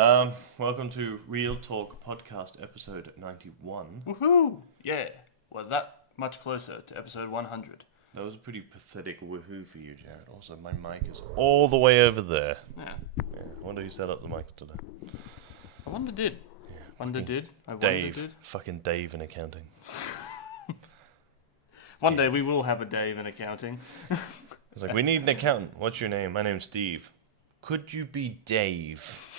Welcome to Real Talk Podcast, episode 91. Woohoo! Yeah, was that much closer to episode 100? That was a pretty pathetic woohoo for you, Jared. Also, my mic is all the way over there. Yeah. I wonder who set up the mics today. I wonder did. Yeah, Wonder did. I wonder Dave. did. Fucking Dave in accounting. One day we will have a Dave in accounting. It's like, we need an accountant. What's your name? My name's Steve. Could you be Dave?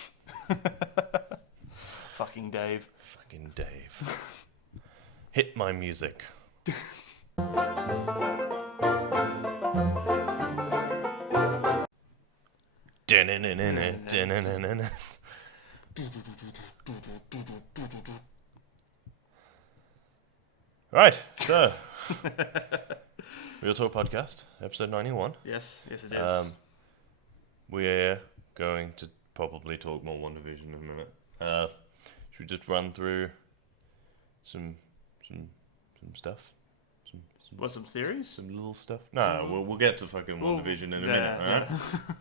Fucking Dave. Fucking Dave. Hit my music. Right, so Real Talk Podcast, episode 91. Yes, it is. We're going to probably talk more WandaVision in a minute. Should we just run through some stuff? Some theories? Some little stuff? No, we'll get to fucking WandaVision in a minute, alright?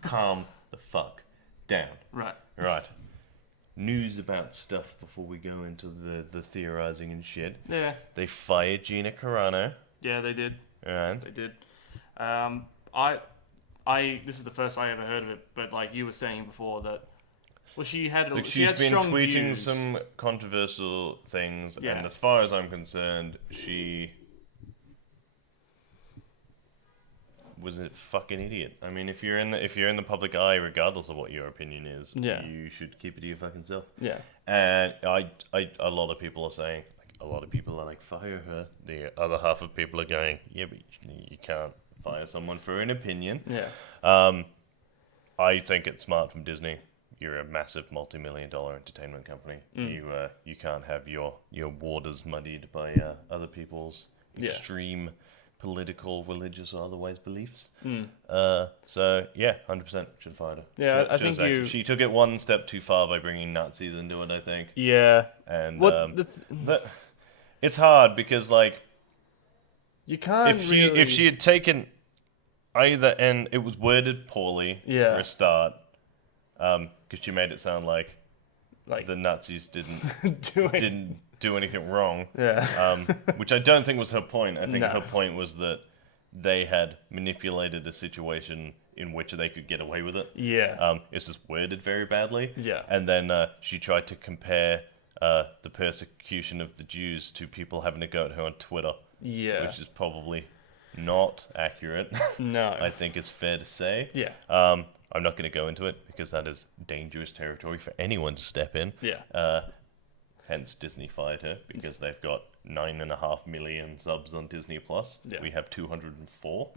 Calm the fuck down. Right. News about stuff before we go into the theorizing and shit. Yeah. They fired Gina Carano. Yeah, they did. And? They did. This is the first I ever heard of it, but like you were saying before that, well, she's been strong tweeting views. some controversial things, Yeah. and as far as I'm concerned, she was a fucking idiot. I mean, if you're in the public eye, regardless of what your opinion is, Yeah. you should keep it to your fucking self. Yeah. And a lot of people are saying, like, a lot of people are like, fire her. The other half of people are going, yeah, but you can't fire someone for an opinion. Yeah. I think it's smart from Disney. You're a massive multi-million-dollar entertainment company. You can't have your waters muddied by other people's extreme political, religious, or otherwise beliefs. So yeah, 100% should fire her. Yeah, I think she took it one step too far by bringing Nazis into it, I think. Yeah. And it's hard because, like, you can't if she had taken either end, it was worded poorly Yeah. for a start, because she made it sound like the Nazis didn't do anything wrong. Yeah. Which I don't think was her point. I think No. her point was that they had manipulated a situation in which they could get away with it. Yeah. It's just worded very badly. Yeah. And then she tried to compare the persecution of the Jews to people having to go at her on Twitter. Yeah. Which is probably not accurate. No. I think it's fair to say. Yeah. I'm not going to go into it because that is dangerous territory for anyone to step in. Yeah. Hence, Disney fired her because they've got 9.5 million subs on Disney Plus. Yeah. We have 204.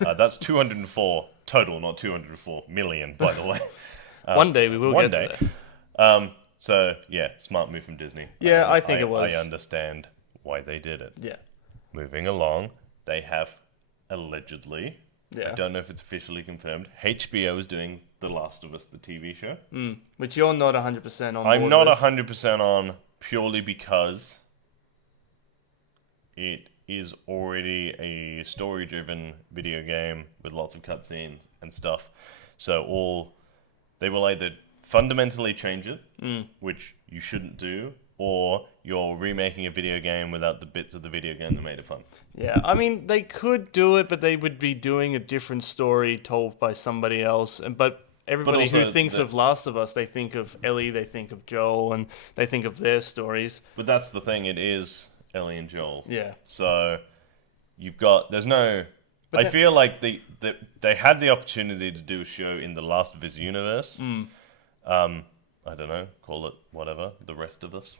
That's 204 total, not 204 million, by the way. One day we will one get day. to that. So yeah, smart move from Disney. Yeah, I think it was. I understand why they did it. Yeah. Moving along, they have allegedly. Yeah. I don't know if it's officially confirmed. HBO is doing The Last of Us, the TV show. Which you're not 100% on board I'm not with. 100% on purely because it is already a story-driven video game with lots of cutscenes and stuff. So they will either fundamentally change it, which you shouldn't do, or you're remaking a video game without the bits of the video game that made it fun. Yeah, I mean, they could do it, but they would be doing a different story told by somebody else. But everybody who thinks of Last of Us, they think of Ellie, they think of Joel, and they think of their stories. But that's the thing, it is Ellie and Joel. Yeah. So I feel like they had the opportunity to do a show in the Last of Us universe. I don't know, call it whatever, The Rest of Us.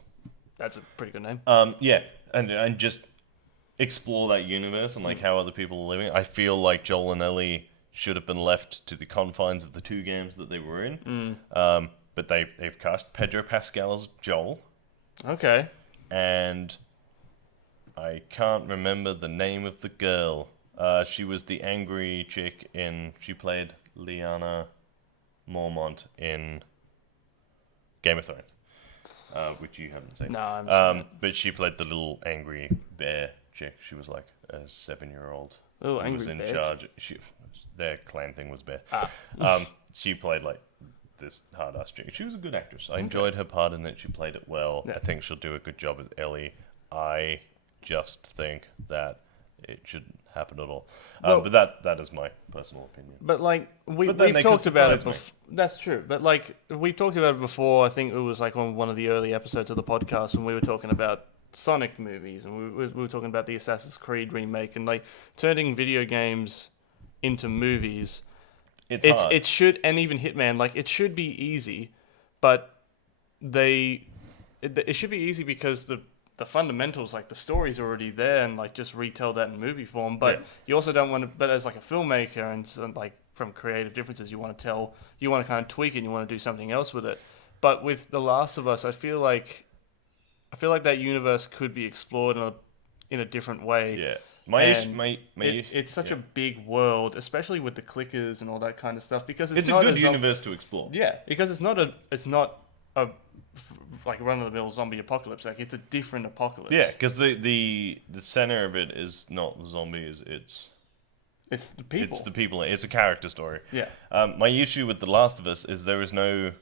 That's a pretty good name. Yeah, and just explore that universe and like how other people are living. I feel like Joel and Ellie should have been left to the confines of the two games that they were in. But they've cast Pedro Pascal as Joel. Okay. And I can't remember the name of the girl. She was the angry chick she played Lyanna Mormont in Game of Thrones, which you haven't seen. No, I haven't seen it. But she played the little angry bear chick. She was like a 7-year-old. Oh, who angry was in bear charge. Their clan thing was bear. Ah. She played like this hard-ass chick. She was a good actress. I enjoyed her part in it. She played it well. Yeah. I think she'll do a good job as Ellie. I just think that it shouldn't happen at all. But that is my personal opinion. But like we've talked about it before. That's true. But like we talked about it before. I think it was like on one of the early episodes of the podcast when we were talking about Sonic movies, and we were talking about the Assassin's Creed remake, and like turning video games into movies. It's hard. It should, and even Hitman, like it should be easy, but it should be easy because the fundamentals, like the story's already there, and like just retell that in movie form. But you also don't want to. But as like a filmmaker, and so, like from creative differences, you want to kind of tweak it, and you want to do something else with it. But with The Last of Us, I feel like that universe could be explored in a different way. Yeah. It's such a big world, especially with the clickers and all that kind of stuff, because it's not a good universe to explore. Yeah, because it's not a like run-of-the-mill zombie apocalypse. Like it's a different apocalypse. Yeah, because the center of it is not the zombies. It's the people. It's the people. It's a character story. Yeah. My issue with The Last of Us is there is no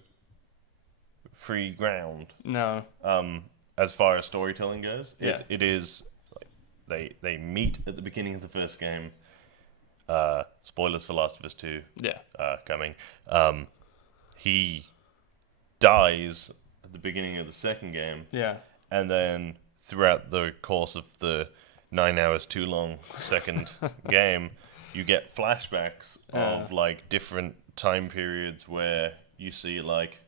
free ground. No. As far as storytelling goes, yeah. It is. They meet at the beginning of the first game. Spoilers for Last of Us 2. Yeah. Coming. He dies at the beginning of the second game. Yeah. And then throughout the course of the 9 hours too long second game, you get flashbacks of like different time periods where you see like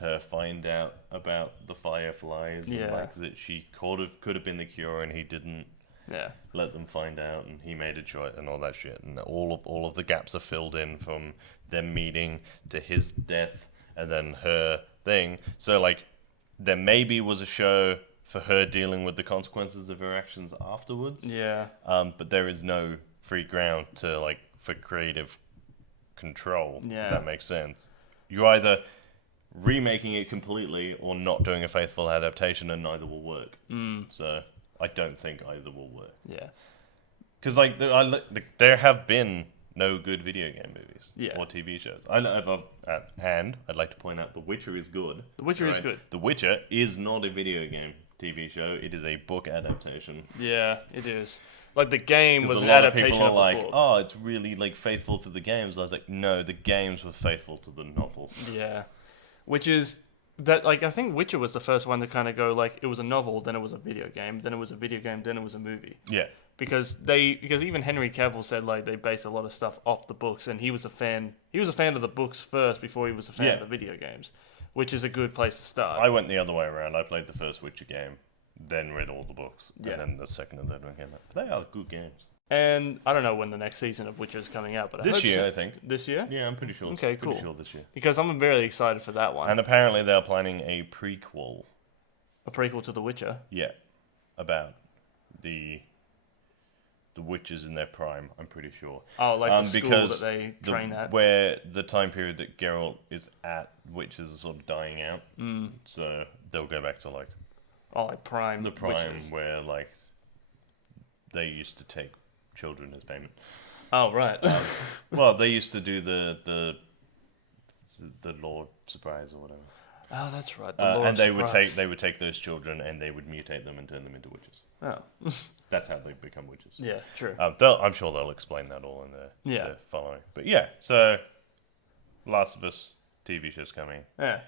her find out about the fireflies and like that she could have been the cure and he didn't. Yeah. Let them find out, and he made a choice, and all that shit, and all of the gaps are filled in from them meeting to his death, and then her thing. So like, there maybe was a show for her dealing with the consequences of her actions afterwards. Yeah. But there is no free ground for creative control. Yeah. If that makes sense. You're either remaking it completely or not doing a faithful adaptation, and neither will work. So. I don't think either will work. Yeah. Because like there have been no good video game movies or TV shows. I'd like to point out The Witcher is good. The Witcher is good. The Witcher is not a video game TV show. It is a book adaptation. Yeah, it is. Like the game was an adaptation of a book. Oh, it's really like faithful to the games. I was like, no, the games were faithful to the novels. Yeah, which is. That like I think Witcher was the first one to kind of go like it was a novel, then it was a video game, then it was a video game, then it was a movie. Yeah. Because even Henry Cavill said like they based a lot of stuff off the books, and he was a fan of the books first before he was a fan of the video games, which is a good place to start. I went the other way around. I played the first Witcher game, then read all the books, and then the second and third one came out. But they are good games. And I don't know when the next season of Witcher is coming out, but this year, I think. This year? Yeah, I'm pretty sure. Okay, cool. Pretty sure this year. Because I'm very excited for that one. And apparently they're planning a prequel. A prequel to The Witcher? Yeah, about the witches in their prime. I'm pretty sure. Oh, like the school that they train at. Where the time period that Geralt is at, witches are sort of dying out. So they'll go back to like. Oh, like prime. The prime witches. Where like they used to take children as payment. Oh right. Well, they used to do the Lord Surprise or whatever. Oh, that's right. And they would take those children and they would mutate them and turn them into witches. Oh. That's how they become witches. Yeah, true. I'm sure they'll explain that all in the following. But yeah, so Last of Us TV show's coming. Yeah.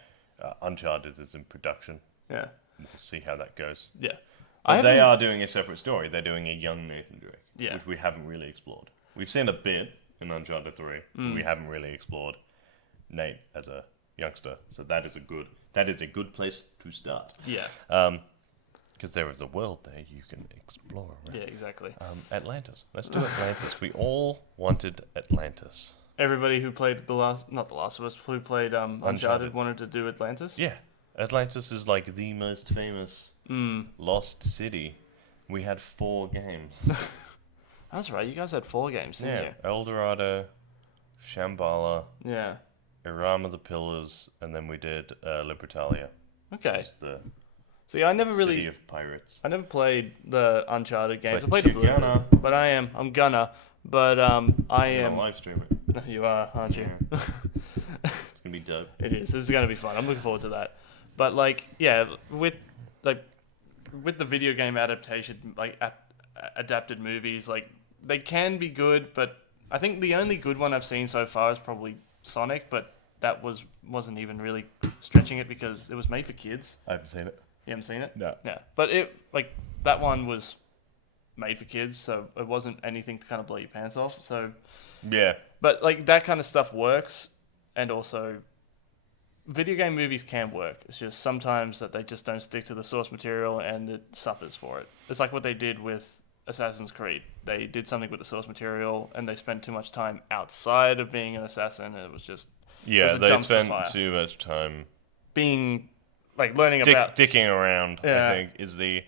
Uncharted is in production. Yeah. We'll see how that goes. Yeah. But they are doing a separate story. They're doing a young Nathan Drake, which we haven't really explored. We've seen a bit in Uncharted 3, but we haven't really explored Nate as a youngster. So that is a good place to start. Yeah. Because there is a world there you can explore. Right? Yeah, exactly. Atlantis. Let's do Atlantis. We all wanted Atlantis. Everybody who played not The Last of Us, who played Uncharted wanted to do Atlantis? Yeah. Atlantis is like the most famous lost city. We had 4 games. That's right. You guys had 4 games, didn't you? El Dorado, Shambhala, yeah, Irama the Pillars, and then we did Libertalia. Okay. The See, I never City of Pirates. I never played the Uncharted games. But I played you're gonna. But I'm gonna. But I am. Live stream it. You are, aren't you? Yeah. It's gonna be dope. It is. This is going to be fun. I'm looking forward to that. But like, yeah, with the video game adaptation, like adapted movies, like they can be good, but I think the only good one I've seen so far is probably Sonic, but that wasn't even really stretching it because it was made for kids. I haven't seen it. You haven't seen it? No. Yeah, but that one was made for kids, so it wasn't anything to kind of blow your pants off. So yeah, but like that kind of stuff works, and also video game movies can work. It's just sometimes that they just don't stick to the source material and it suffers for it. It's like what they did with Assassin's Creed. They did something with the source material and they spent too much time outside of being an assassin, and it was just they spent too much time being like learning about dicking around. Yeah. I think is the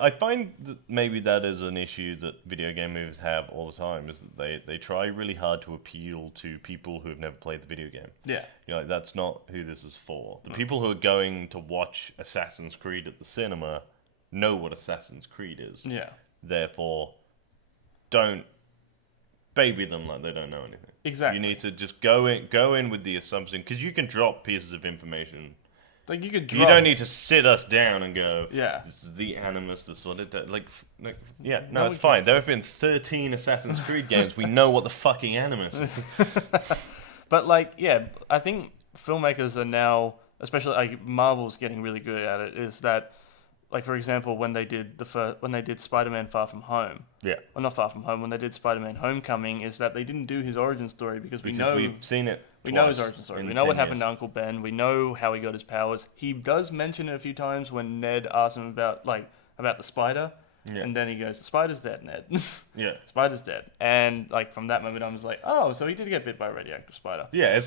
I find that maybe that is an issue that video game movies have all the time, is that they try really hard to appeal to people who have never played the video game. Yeah. That's not who this is for. The people who are going to watch Assassin's Creed at the cinema know what Assassin's Creed is. Yeah. Therefore, don't baby them like they don't know anything. Exactly. You need to just go in with the assumption, because you can drop pieces of information. Like you don't need to sit us down and go, yeah, this is the animus, this is what it does. It's fine. There have been 13 Assassin's Creed games. We know what the fucking animus is. But I think filmmakers are now, especially like Marvel's getting really good at it, is that, like for example, when they did Spider-Man Far From Home. Yeah. Well, not Far From Home. When they did Spider-Man Homecoming, is that they didn't do his origin story because we've seen it. We know his origin story. We know what happened to Uncle Ben. We know how he got his powers. He does mention it a few times when Ned asks him about the spider. Yeah. And then he goes, "The spider's dead, Ned." Yeah. Spider's dead. And like from that moment I was like, oh, so he did get bit by a radioactive spider. Yeah,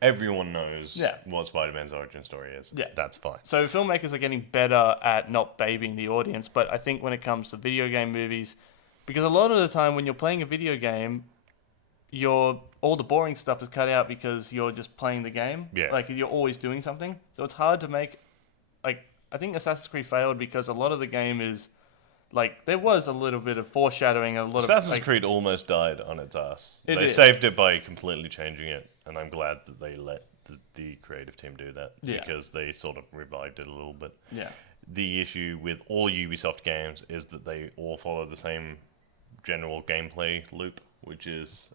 everyone knows what Spider-Man's origin story is. Yeah. That's fine. So filmmakers are getting better at not babying the audience, but I think when it comes to video game movies, because a lot of the time when you're playing a video game, all the boring stuff is cut out because you're just playing the game. Yeah. Like you're always doing something. So it's hard to make, like, I think Assassin's Creed failed because a lot of the game is, like, there was a little bit of foreshadowing, Assassin's Creed almost died on its ass. They saved it by completely changing it, and I'm glad that they let the creative team do that, because they sort of revived it a little bit. Yeah. The issue with all Ubisoft games is that they all follow the same general gameplay loop, which is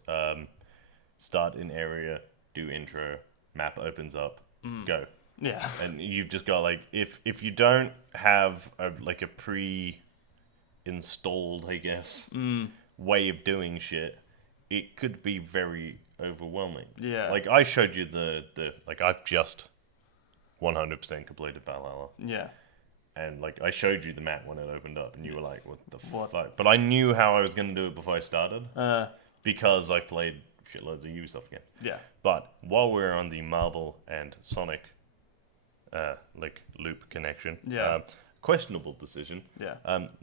start in area, do intro, map opens up, go. Yeah. And you've just got, like, if you don't have a pre-installed, I guess, way of doing shit, it could be very overwhelming. Yeah. Like, I showed you I've just 100% completed Valhalla. Yeah. And, like, I showed you the map when it opened up, and you were like, what the fuck? But I knew how I was going to do it before I started, because I played shitloads of Ubisoft games. Yeah. But while we're on the Marvel and Sonic loop connection. Yeah. Questionable decision. Yeah.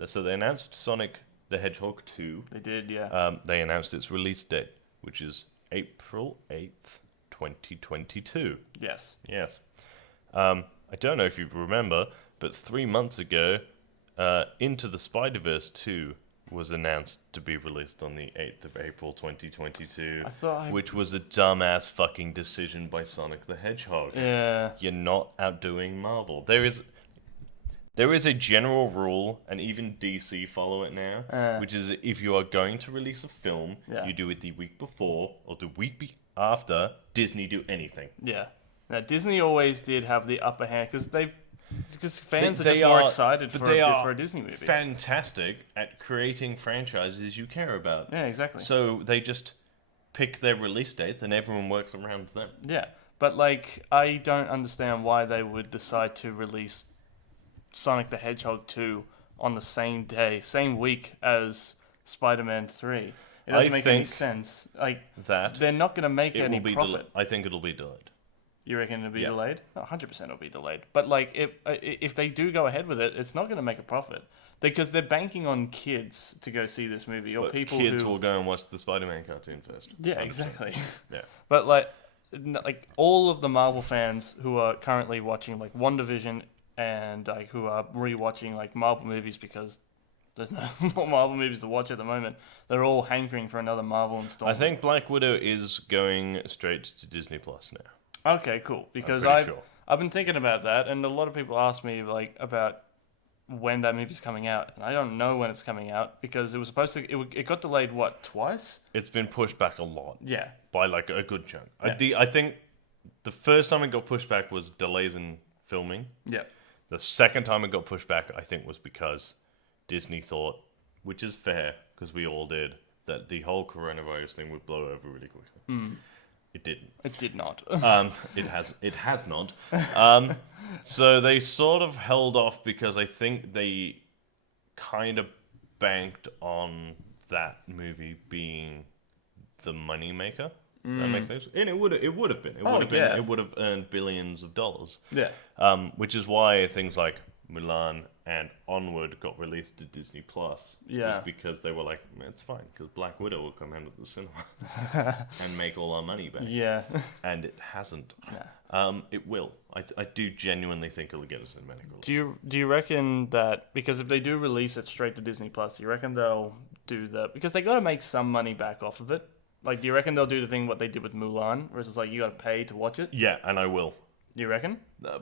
So they announced Sonic the Hedgehog 2. They did, yeah. They announced its release date, which is April 8th, 2022. Yes. Yes. I don't know if you remember, but 3 months ago, Into the Spider-Verse 2 was announced to be released on the 8th of April 2022, which was a dumbass fucking decision by Sonic the Hedgehog. Yeah. You're not outdoing Marvel. There is a general rule, and even DC follow it now, which is if you are going to release a film, you do it the week before or the week after Disney do anything. Yeah. Now, Disney always did have the upper hand because fans are just more excited for a Disney movie. Fantastic at creating franchises you care about. Yeah, exactly. So they just pick their release dates and everyone works around them. Yeah, but like I don't understand why they would decide to release Sonic the Hedgehog 2 on the same day, same week as Spider-Man 3. It doesn't make any sense. Like that, they're not going to make any profit. I think it'll be delayed. You reckon it'll be delayed? 100% it'll be delayed. But like, if they do go ahead with it, it's not going to make a profit because they're banking on kids to go see this movie, or but people kids will go and watch the Spider-Man cartoon first. Yeah, exactly. Yeah. But like all of the Marvel fans who are currently watching like WandaVision and like who are rewatching like Marvel movies because There's no more Marvel movies to watch at the moment. They're all hankering for another Marvel installment. I think Black Widow is going straight to Disney Plus now. Okay, cool. Because sure. I've been thinking about that, and a lot of people ask me like about when that movie's coming out, and I don't know when it's coming out because it was supposed to. It got delayed twice? It's been pushed back a lot. Yeah, by like a good chunk. Yeah. I think the first time it got pushed back was delays in filming. Yeah. The second time it got pushed back, I think, was because Disney thought, which is fair, because we all did, that the whole coronavirus thing would blow over really quickly. It didn't. It did not. It has not. So they sort of held off because I think they kind of banked on that movie being the money maker. That makes sense. And it would have been. It would have earned billions of dollars. Yeah. Which is why things like Mulan and Onward got released to Disney Plus. Yeah. Just because they were like, it's fine, because Black Widow will come out of the cinema and make all our money back. Yeah. And it hasn't. Yeah. It will. I do genuinely think it'll get a cinematic release. Do you reckon that because if they do release it straight to Disney Plus, you reckon they'll do the because they got to make some money back off of it? Like, do you reckon they'll do the thing what they did with Mulan, where it's just like you got to pay to watch it? Yeah, and I will. You reckon?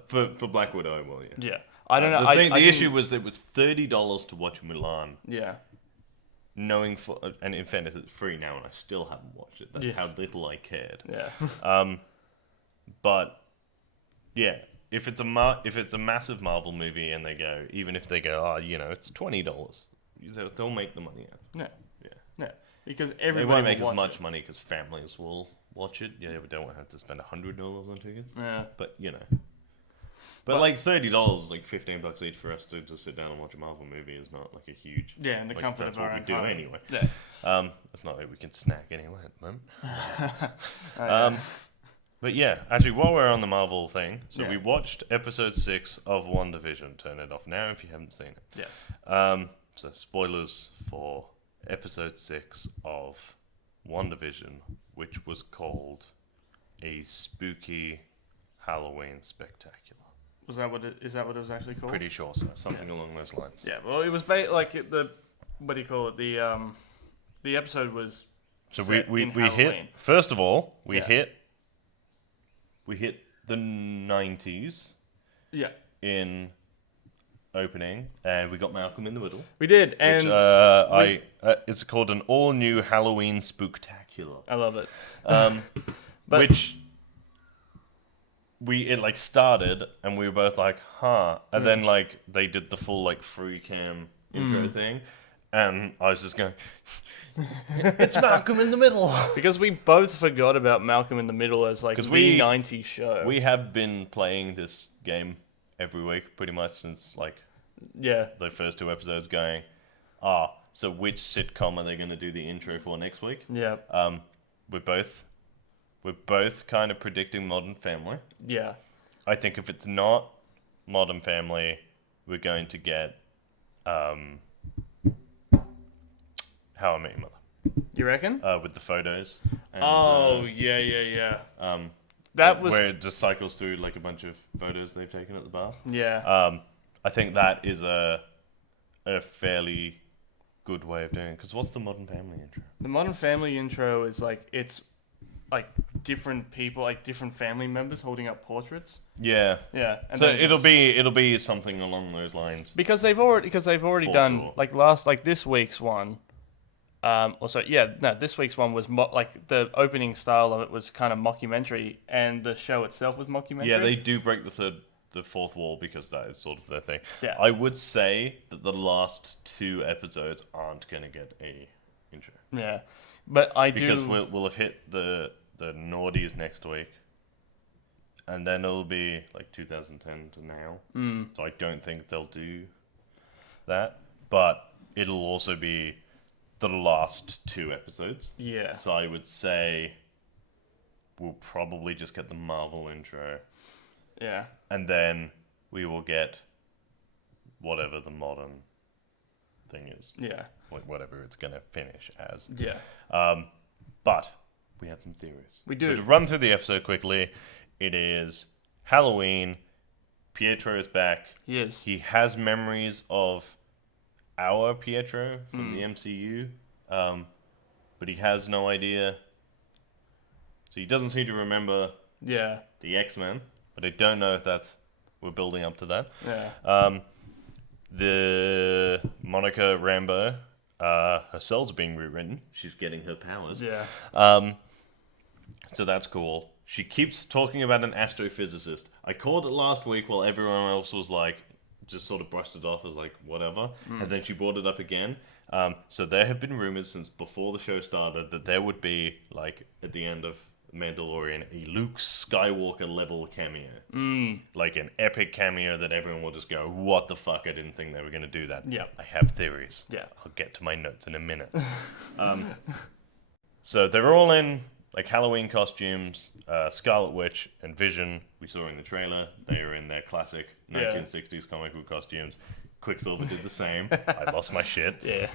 For Black Widow, I will. Yeah. Yeah. I don't know. The issue was it was $30 to watch Mulan. Yeah. Knowing and in fairness, it's free now, and I still haven't watched it. That's how little I cared. Yeah. But yeah, if it's a massive Marvel movie, and even if they go, it's $20, they'll make the money out. Yeah. Yeah. Yeah. Because everybody they won't make will as much it. money because families will watch it. Yeah, we don't have to spend $100 on tickets. Yeah. But But like $30 is like $15 each for us to sit down and watch a Marvel movie is not like a huge. Yeah, in the comfort of our own That's what we do anyway. Yeah. It's not like we can snack anyway at the moment. But yeah, actually, while we're on the Marvel thing, we watched episode 6 of WandaVision. Turn it off now if you haven't seen it. Yes. So spoilers for episode 6 of WandaVision, which was called A Spooky Halloween Spectacular. Is that what it was actually called? Pretty sure so. Something along those lines. Yeah. Well, it was what do you call it? The episode was. So set we in hit. Halloween. First of all, we hit the 90s. Yeah. In opening, and we got Malcolm in the Middle. We did, and which, it's called an all-new Halloween Spooktacular. I love it. But which it started, and we were both like, huh, and then like they did the full like free cam intro thing, and I was just going, it's Malcolm in the Middle, because we both forgot about Malcolm in the Middle as like the 90s show. We have been playing this game every week pretty much since like the first 2 episodes going, so which sitcom are they going to do the intro for next week? Yeah. We're both kind of predicting Modern Family. Yeah. I think if it's not Modern Family, we're going to get How I Met Your Mother. You reckon? With the photos. And, yeah. That was where it just cycles through like a bunch of photos they've taken at the bar. Yeah. I think that is a fairly good way of doing it. Because what's the Modern Family intro? The Modern Family intro is like it's like different people, like different family members holding up portraits. Yeah. Yeah. And so it'll be something along those lines. Because they've already done this week's one. This week's one was the opening style of it was kind of mockumentary, and the show itself was mockumentary. Yeah, they do break the fourth wall because that is sort of their thing. Yeah. I would say that the last 2 episodes aren't going to get a intro. Yeah, but because we'll have hit the naughties next week, and then it'll be like 2010 to now. So I don't think they'll do that, but it'll also be the last 2 episodes. Yeah. So I would say we'll probably just get the Marvel intro. Yeah. And then we will get whatever the modern thing is. Yeah. Like whatever it's going to finish as. Yeah. But we have some theories. We do. So to run through the episode quickly, it is Halloween. Pietro is back. Yes. He has memories of our Pietro from the MCU, but he has no idea. So he doesn't seem to remember the X-Men, but I don't know if we're building up to that. Yeah. The Monica Rambeau, her cells are being rewritten. She's getting her powers. Yeah. So that's cool. She keeps talking about an astrophysicist. I called it last week while everyone else was like, just sort of brushed it off as like, whatever. And then she brought it up again. So there have been rumors since before the show started that there would be, like, at the end of Mandalorian, a Luke Skywalker level cameo. Like an epic cameo that everyone will just go, what the fuck, I didn't think they were going to do that. Yeah. I have theories. Yeah. I'll get to my notes in a minute. So they're all in like Halloween costumes. Scarlet Witch and Vision, we saw in the trailer, they are in their classic 1960s comic book costumes. Quicksilver did the same. I lost my shit. Yeah.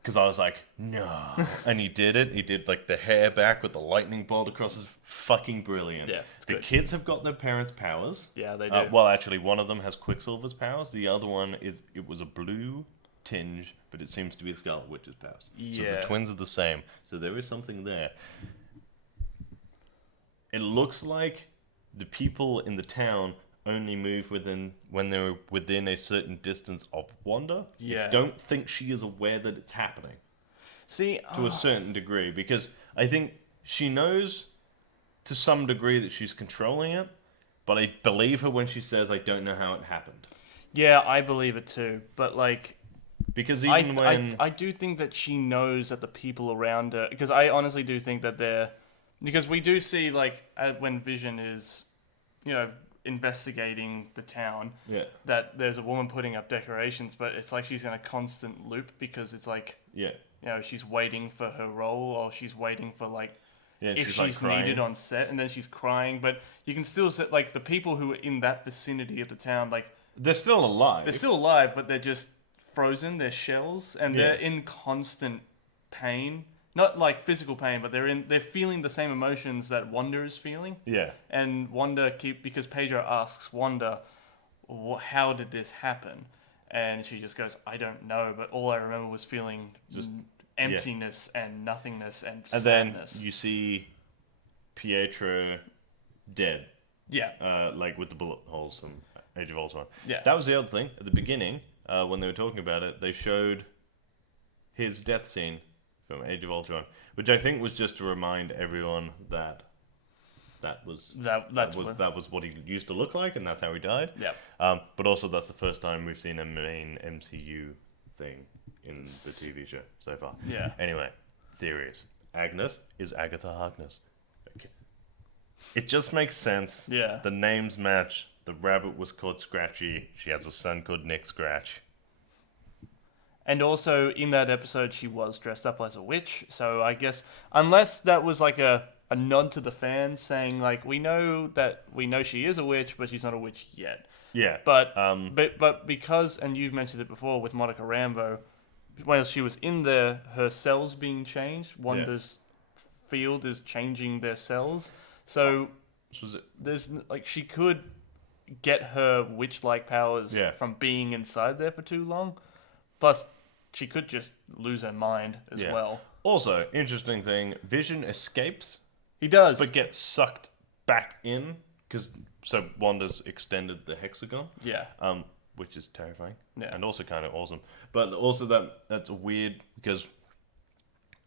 Because I was like, no. And he did it. He did like the hair back with the lightning bolt across his fucking brilliant. Yeah, the kids have got their parents' powers. Yeah, they do. Well, actually, one of them has Quicksilver's powers. The other one it was a blue tinge, but it seems to be Scarlet Witch's powers. Yeah. So the twins are the same. So there is something there. It looks like the people in the town only move when they're within a certain distance of Wanda. Yeah. I don't think she is aware that it's happening. See, to a certain degree, because I think she knows to some degree that she's controlling it, but I believe her when she says, I don't know how it happened. Yeah, I believe it too. But like, because even when I do think that she knows that the people around her, because I honestly do think that because we do see like when Vision is, investigating the town, that there's a woman putting up decorations, but it's like she's in a constant loop because it's like, she's waiting for her role, or she's waiting for like, if she's like needed on set, and then she's crying. But you can still say like the people who are in that vicinity of the town, like they're still alive. They're still alive, but they're just frozen. They're shells, and they're in constant pain. Not like physical pain, but they're feeling the same emotions that Wanda is feeling. Yeah. And Wanda because Pedro asks Wanda, how did this happen? And she just goes, I don't know, but all I remember was feeling just emptiness and nothingness and sadness. Then you see Pietro dead. Yeah. Like with the bullet holes from Age of Ultron. Yeah. That was the other thing. At the beginning, when they were talking about it, they showed his death scene from Age of Ultron, which I think was just to remind everyone that was what he used to look like, and that's how he died. Yeah. But also that's the first time we've seen a main MCU thing in the TV show so far. Yeah. Anyway, theories. Agnes is Agatha Harkness. Okay. It just makes sense. Yeah. The names match. The rabbit was called Scratchy. She has a son called Nick Scratch. And also, in that episode, she was dressed up as a witch. So I guess, unless that was like a nod to the fans saying, like, we know she is a witch, but she's not a witch yet. Yeah. But because, and you've mentioned it before with Monica Rambeau, when she was in there, her cells being changed, Wanda's field is changing their cells. So there's, like, she could get her witch-like powers from being inside there for too long. Plus, she could just lose her mind as well. Also, interesting thing, Vision escapes. He does. But gets sucked back in, so Wanda's extended the hexagon. Yeah. Which is terrifying. Yeah. And also kind of awesome. But also that's weird, because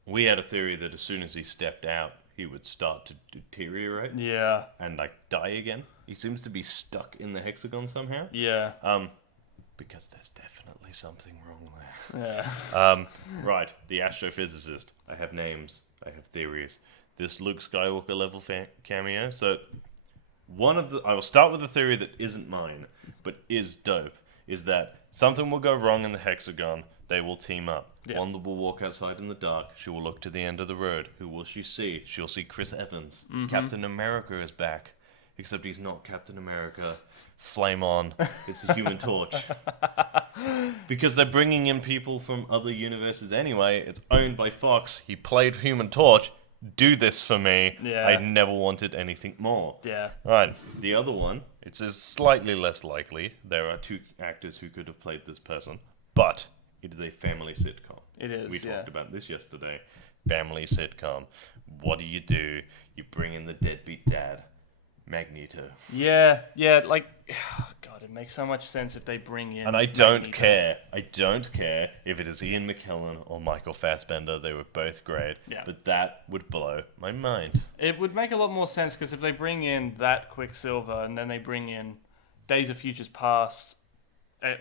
we had a theory that as soon as he stepped out, he would start to deteriorate. Yeah. And, like, die again. He seems to be stuck in the hexagon somehow. Yeah. Because there's definitely something wrong there. Yeah. Right, the astrophysicist. I have names. I have theories. This Luke Skywalker level cameo. So, I will start with a theory that isn't mine, but is dope, is that something will go wrong in the hexagon. They will team up. Yeah. Wanda will walk outside in the dark. She will look to the end of the road. Who will she see? She'll see Chris Evans. Mm-hmm. Captain America is back. Except he's not Captain America. Flame on. It's the Human Torch. Because they're bringing in people from other universes anyway. It's owned by Fox. He played Human Torch. Do this for me. Yeah. I never wanted anything more. Yeah. Right. The other one, it's slightly less likely. There are two actors who could have played this person. But It is a family sitcom. It is. We talked about this yesterday. Family sitcom. What do? You bring in the deadbeat dad, Magneto. Yeah. Like, God, it makes so much sense if they bring in. And I don't care. I don't care if it is Ian McKellen or Michael Fassbender. They were both great. Yeah. But that would blow my mind. It would make a lot more sense because if they bring in that Quicksilver and then they bring in Days of Futures Past,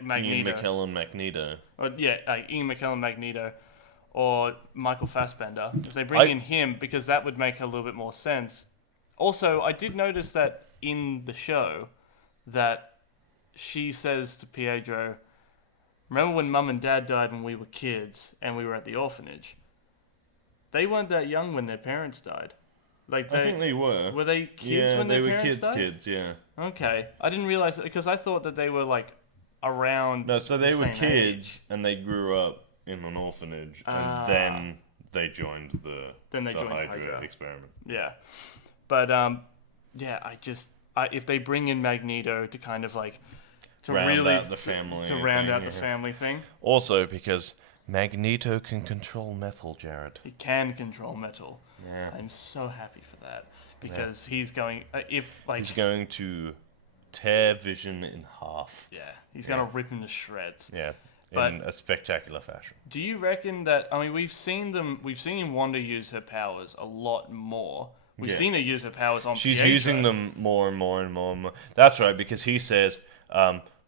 Magneto. Ian McKellen Magneto. Ian McKellen Magneto. Or Michael Fassbender. If they bring in him, because that would make a little bit more sense. Also, I did notice that in the show, that she says to Pietro, remember when Mum and Dad died when we were kids and we were at the orphanage? They weren't that young when their parents died. I think they were. Were they kids when their parents died? They were kids, yeah. Okay. I didn't realize that because I thought that they were around. No, so they were kids age. and they grew up in an orphanage, and then they joined the Hydra experiment. Yeah, but if they bring in Magneto to kind of to round out the family family thing. Also, because Magneto can control metal, Jared. He can control metal. Yeah, I'm so happy for that because he's going he's going to tear Vision in half. Yeah, he's going to rip him to shreds. Yeah. In a spectacular fashion. Do you reckon that? I mean, we've seen Wanda use her powers a lot more. We've seen her use her powers on. She's Pietro. using them more and more and more and more. That's right, because he says,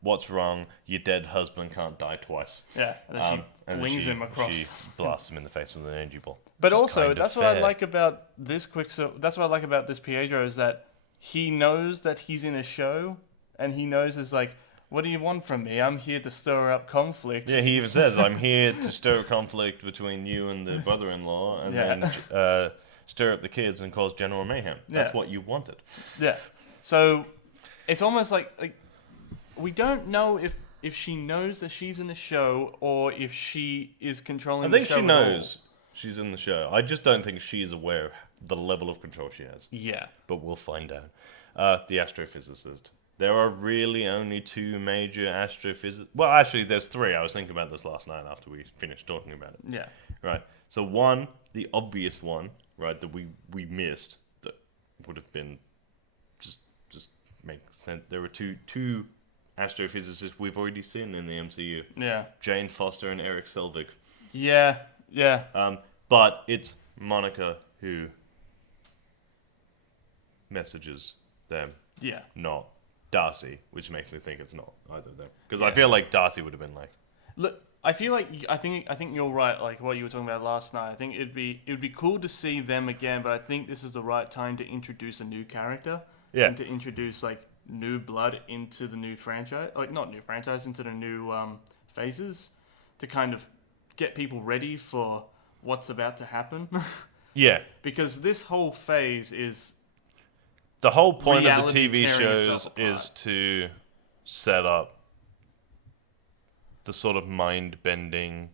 "What's wrong? Your dead husband can't die twice." Yeah, and then she flings him across. She blasts him in the face with an energy ball. But also, that's what I like about this That's what I like about this Pietro is that he knows that he's in a show, and he knows it's what do you want from me? I'm here to stir up conflict. Yeah, he even says, I'm here to stir conflict between you and the brother-in-law, and then stir up the kids and cause general mayhem. That's what you wanted. Yeah. So it's almost like we don't know if she knows that she's in the show or if she is controlling the show. I think she knows she's in the show. I just don't think she is aware of the level of control she has. Yeah. But we'll find out. The astrophysicist. There are really only two major astrophysicists. Well, actually, there's three. I was thinking about this last night after we finished talking about it. Yeah. Right. So one, the obvious one, right, that we missed, that would have been just make sense. There were two astrophysicists we've already seen in the MCU. Yeah. Jane Foster and Eric Selvig. Yeah. But it's Monica who messages them. Yeah. Not Darcy, which makes me think it's not either of them. Because I feel like Darcy would have been Look, I think you're right. Like what you were talking about last night. I think it'd be cool to see them again, but I think this is the right time to introduce a new character. Yeah. And to introduce new blood into the new franchise, not new franchise, into the new phases, to kind of get people ready for what's about to happen. Yeah. Because this whole phase is. The whole point of the TV shows is to set up the sort of mind-bending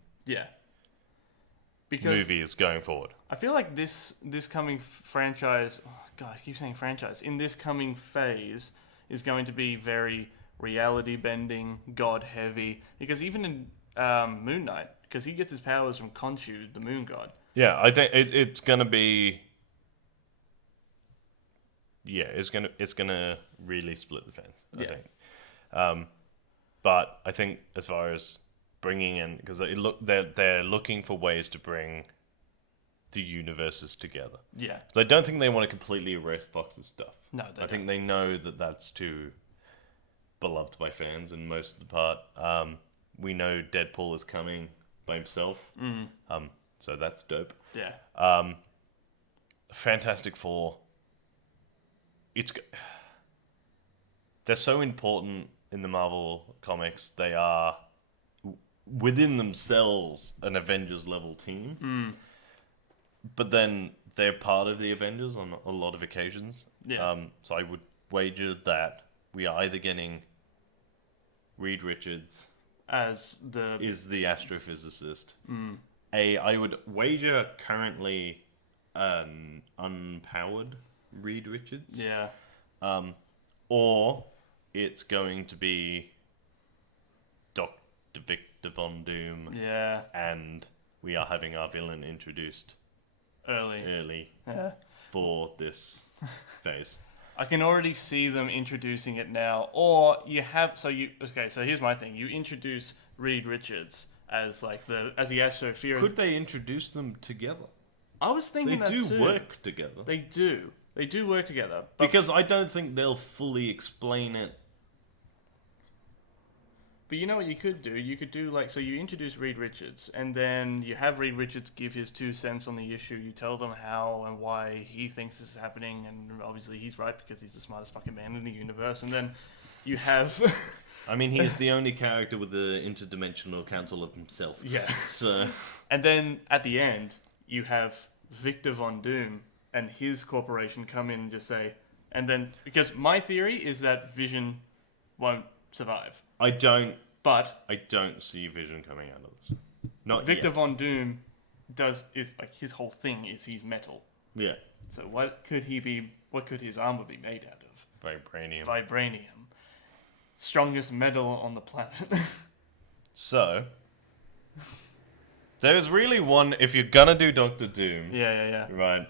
movies going forward. I feel like this coming franchise... Oh, God, I keep saying franchise. In this coming phase is going to be very reality-bending, God-heavy. Because even in Moon Knight, because he gets his powers from Khonshu, the moon god. Yeah, I think it's going to be... Yeah, it's gonna really split the fence. I think, but I think as far as bringing in, because they're looking for ways to bring the universes together. Yeah. So I don't think they want to completely erase Fox's stuff. No, I think they know that that's too beloved by fans, and most of the part, we know Deadpool is coming by himself. So that's dope. Yeah. Fantastic Four. They're so important in the Marvel comics. They are within themselves an Avengers level team. But then they're part of the Avengers on a lot of occasions. Yeah. So I would wager that we are either getting Reed Richards is the astrophysicist. I would wager currently an unpowered Reed Richards. Yeah. Or it's going to be Dr. Victor Von Doom. Yeah. And we are having our villain introduced early for this phase. I can already see them introducing it now. Or you have so here's my thing. You introduce Reed Richards as the Astro-Fear. Could they introduce them together? I was thinking they do work together. They do work together. Because I don't think they'll fully explain it. But you know what you could do? You could do so you introduce Reed Richards, and then you have Reed Richards give his 2 cents on the issue. You tell them how and why he thinks this is happening, and obviously he's right because he's the smartest fucking man in the universe. And then you have... I mean, he's the only character with the interdimensional council of himself. Yeah. So... And then at the end, you have Victor Von Doom and his corporation come in and just say... And then... Because my theory is that Vision won't survive. I don't see Vision coming out of this. Not Victor yet. Von Doom his whole thing is he's metal. Yeah. So what could his armor be made out of? Vibranium. Strongest metal on the planet. So there's really one, if you're gonna do Doctor Doom. Yeah. Right.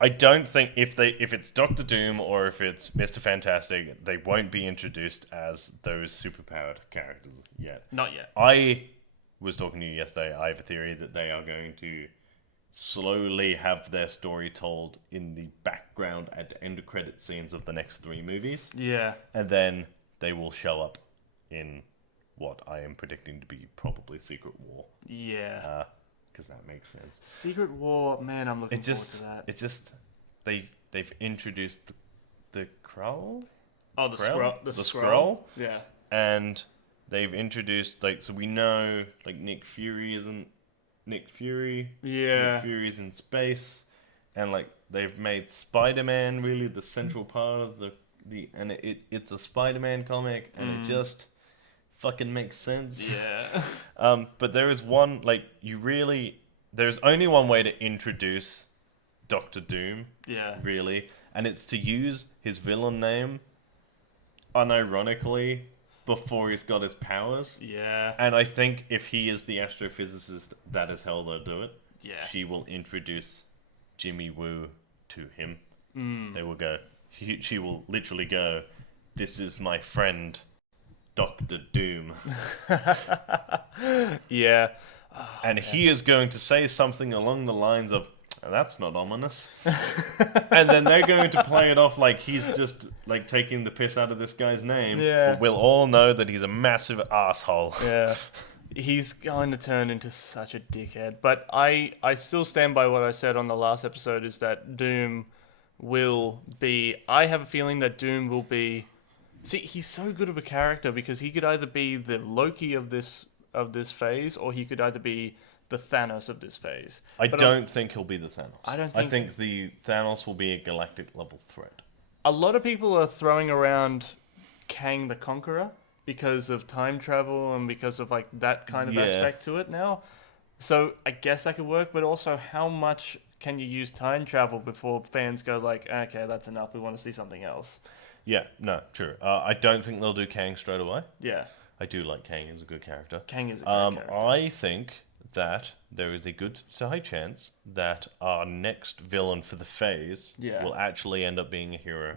I don't think if it's Doctor Doom or if it's Mr. Fantastic, they won't be introduced as those superpowered characters yet. Not yet. I was talking to you yesterday. I have a theory that they are going to slowly have their story told in the background at the end credit scenes of the next 3 movies. Yeah. And then they will show up in what I am predicting to be probably Secret War. Yeah. Because that makes sense. Secret War, man, I'm looking forward to that. It just they've introduced the Skrull. Oh, the Skrull. The Skrull. Yeah. And they've introduced so we know Nick Fury isn't Nick Fury. Yeah. Nick Fury's in space, and they've made Spider-Man really the central part of and it's a Spider-Man comic, and it just fucking makes sense. Yeah. But there is one, there's only one way to introduce Doctor Doom. Yeah. Really. And it's to use his villain name unironically before he's got his powers. Yeah. And I think if he is the astrophysicist, that is how they'll do it. Yeah. She will introduce Jimmy Woo to him. They will go, she will literally go, "This is my friend, Doctor Doom." Yeah. And he is going to say something along the lines of, "That's not ominous." And then they're going to play it off like he's just taking the piss out of this guy's name. Yeah. But we'll all know that he's a massive asshole. Yeah. He's going to turn into such a dickhead. But I still stand by what I said on the last episode, is that Doom will be... I have a feeling that Doom will be... See, he's so good of a character because he could either be the Loki of this phase, or he could either be the Thanos of this phase. I don't think he'll be the Thanos. I think the Thanos will be a galactic level threat. A lot of people are throwing around Kang the Conqueror because of time travel and because of that kind of aspect to it now. So I guess that could work, but also how much can you use time travel before fans go okay, that's enough, we want to see something else? Yeah, no, true. I don't think they'll do Kang straight away. Yeah. I do like Kang. He's a good character. Kang is a great character. I think that there is a good high chance that our next villain for the phase will actually end up being a hero.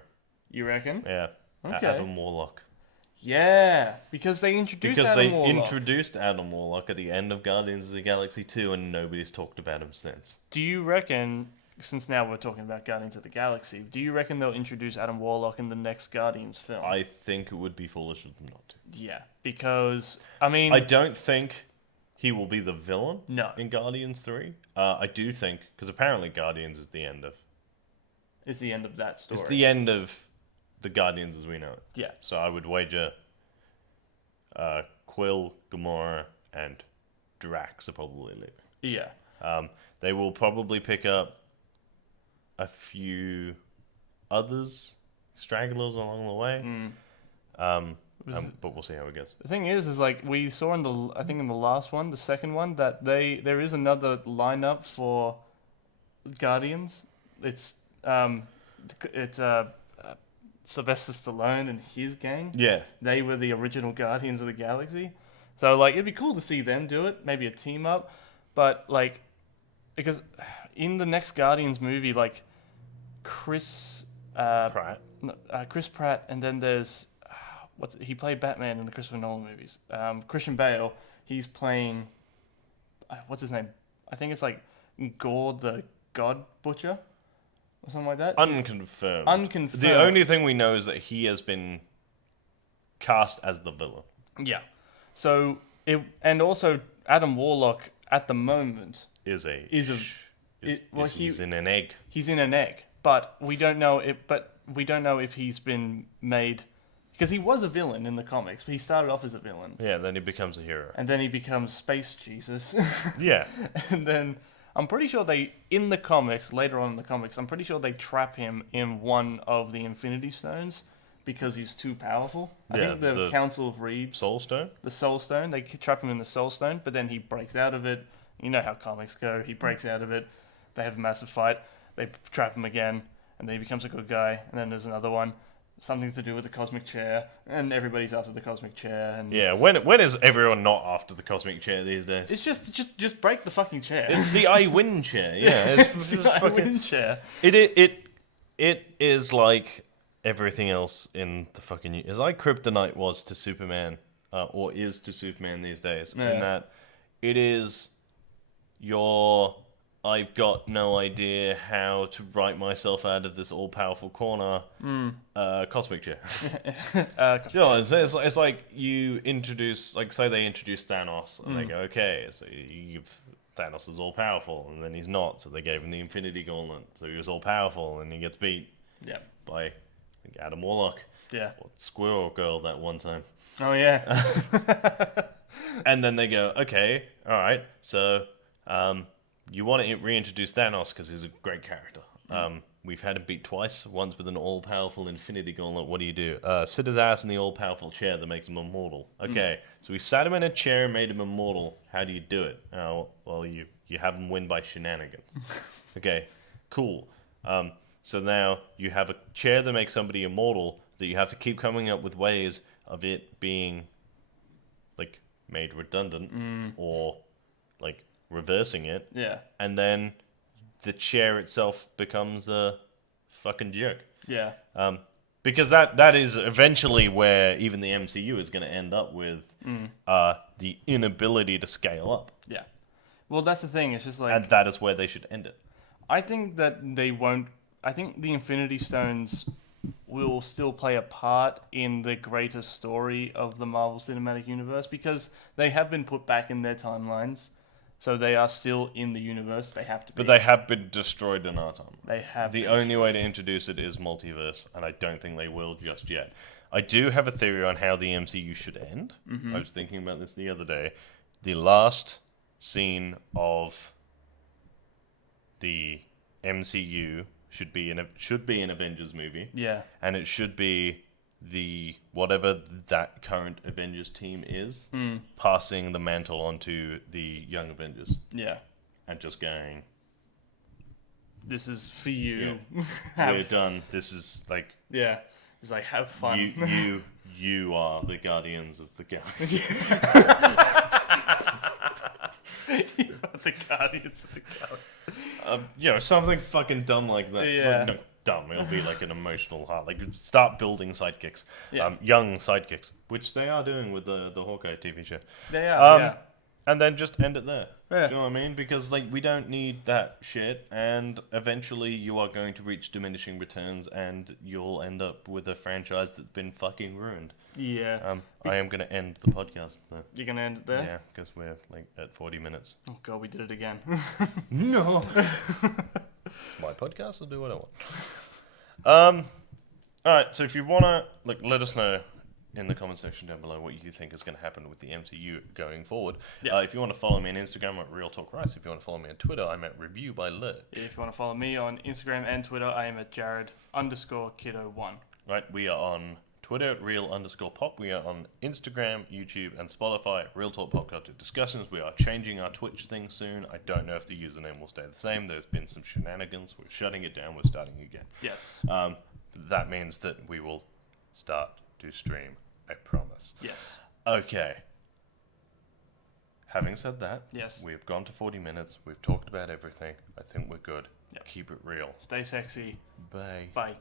You reckon? Yeah. Okay. Adam Warlock. Yeah, because they introduced Adam Warlock at the end of Guardians of the Galaxy 2, and nobody's talked about him since. Do you reckon, since now we're talking about Guardians of the Galaxy, do you reckon they'll introduce Adam Warlock in the next Guardians film? I think it would be foolish of them not to. Yeah, because, I mean... I don't think he will be the villain in Guardians 3. I do think, because apparently Guardians is the end of... It's the end of that story. It's the end of the Guardians as we know it. Yeah. So I would wager Quill, Gamora, and Drax are probably leaving. Yeah. They will probably pick up a few others, stragglers along the way. But we'll see how it goes. The thing is we saw in the last one, the second one, that there is another lineup for Guardians. It's Sylvester Stallone and his gang. Yeah. They were the original Guardians of the Galaxy. So, like, it'd be cool to see them do it. Maybe a team up. But, like, because in the next Guardians movie, like, Chris Pratt, and then there's... he played Batman in the Christopher Nolan movies. Christian Bale, he's playing... what's his name? I think it's, like, Gore the God Butcher? Or something like that? Unconfirmed. The only thing we know is that he has been cast as the villain. Yeah. So, and also Adam Warlock at the moment he's in an egg. He's in an egg, but we don't know if he's been made, because he was a villain in the comics, but he started off as a villain. Yeah, then he becomes a hero. And then he becomes Space Jesus. Yeah. And then I'm pretty sure later on in the comics, I'm pretty sure they trap him in one of the Infinity Stones because he's too powerful. I think the Council of Reeds. Soul Stone? The Soul Stone. They trap him in the Soul Stone, but then he breaks out of it. You know how comics go. He breaks out of it. They have a massive fight. They trap him again, and then he becomes a good guy. And then there's another one. Something to do with the cosmic chair, and everybody's after the cosmic chair. And yeah, when is everyone not after the cosmic chair these days? It's just break the fucking chair. It's the I win chair. Yeah, it's the I win chair. It is like everything else in the fucking. It's like Kryptonite was to Superman, or is to Superman these days, in that it is your. I've got no idea how to write myself out of this all-powerful corner. Cosmic chair. It's like you introduce, like, say they introduce Thanos, and they go, okay, so you give Thanos is all-powerful, and then he's not, so they gave him the Infinity Gauntlet, so he was all-powerful, and he gets beat by Adam Warlock. Yeah. Or Squirrel Girl that one time. Oh, yeah. And then they go, okay, all right, so... you want to reintroduce Thanos because he's a great character. We've had him beat twice, once with an all-powerful Infinity Gauntlet. What do? Sit his ass in the all-powerful chair that makes him immortal. Okay, so we sat him in a chair and made him immortal. How do you do it? Well, you have him win by shenanigans. Okay, cool. So now you have a chair that makes somebody immortal that you have to keep coming up with ways of it being, like, made redundant or, like, reversing it. Yeah. And then the chair itself becomes a fucking jerk. Yeah. Because that is eventually where even the MCU is going to end up with the inability to scale up. Yeah. Well, that's the thing. It's just like... And that is where they should end it. I think that they won't... I think the Infinity Stones will still play a part in the greater story of the Marvel Cinematic Universe because they have been put back in their timelines. So they are still in the universe. They have to be. But they have been destroyed in our time. They have. The only way to introduce it is multiverse, and I don't think they will just yet. I do have a theory on how the MCU should end. I was thinking about this the other day. The last scene of the MCU should be an Avengers movie. Yeah. And it should be the whatever that current Avengers team is, passing the mantle onto the young Avengers. Yeah. And just going, this is for you. Yeah. We're done. This is like... Yeah. It's like, have fun. You are the Guardians of the Galaxy. You are the Guardians of the Galaxy. Something fucking dumb like that. Yeah. Like, no, dumb. It'll be like an emotional heart. Like, start building sidekicks. Yeah. Young sidekicks, which they are doing with the Hawkeye TV show. They are, yeah. And then just end it there. Yeah. Do you know what I mean? Because, like, we don't need that shit, and eventually you are going to reach diminishing returns, and you'll end up with a franchise that's been fucking ruined. Yeah. I am going to end the podcast, though. You're going to end it there? Yeah, because we're, like, at 40 minutes. Oh, God, we did it again. No! It's my podcast, I'll do what I want. Alright, so if you want to, like, let us know in the comment section down below what you think is going to happen with the MCU going forward. Yeah. If you want to follow me on Instagram at Real Talk Rice, if you want to follow me on Twitter, I'm at Review by Lurch. If you want to follow me on Instagram and Twitter, I am at Jared_Kiddo1. Right, we are on Twitter at Real_Pop. We are on Instagram, YouTube, and Spotify at Real Talk Pop Culture Discussions. We are changing our Twitch thing soon. I don't know if the username will stay the same. There's been some shenanigans. We're shutting it down. We're starting again. Yes. that means that we will start to stream. I promise. Yes. Okay. Having said that, yes, we've gone to 40 minutes. We've talked about everything. I think we're good. Yep. Keep it real. Stay sexy. Bye. Bye.